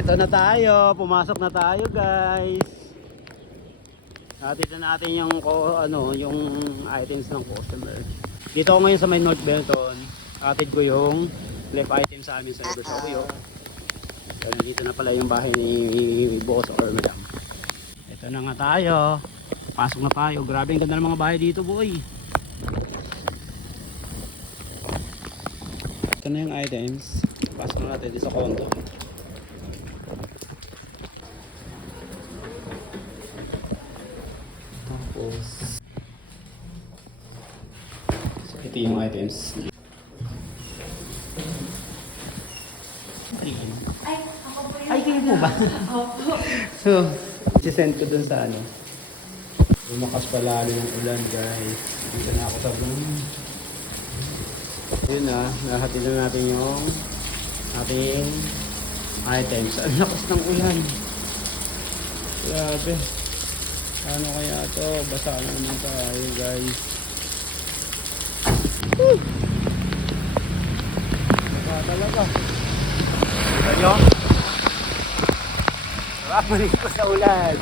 Ito na tayo, pumasok na tayo guys. Hatid na natin yung yung items ng customer. Dito ako ngayon sa may North Benton. Hatid ko yung left item sa amin sa Negosyo. So, dito na pala yung bahay ni boss or madam. Ito na nga tayo. Pasok na tayo. Grabe ang ganda ng mga bahay dito, boy. Ito na yung items. Pasok na natin dito sa condo. Tapos ito yung items. Ay, kayo po ba? So, sisend ko dun sa lumakas pala ng ulan guys. Dito na ako sa room. Yun na, nahatid na natin yung ating items. Ang lakas ng ulan. Grabe. Ano kaya to? Basa na naman tayo guys. Woo! Basa talaga. Kita nyo? Malig ko sa ulan.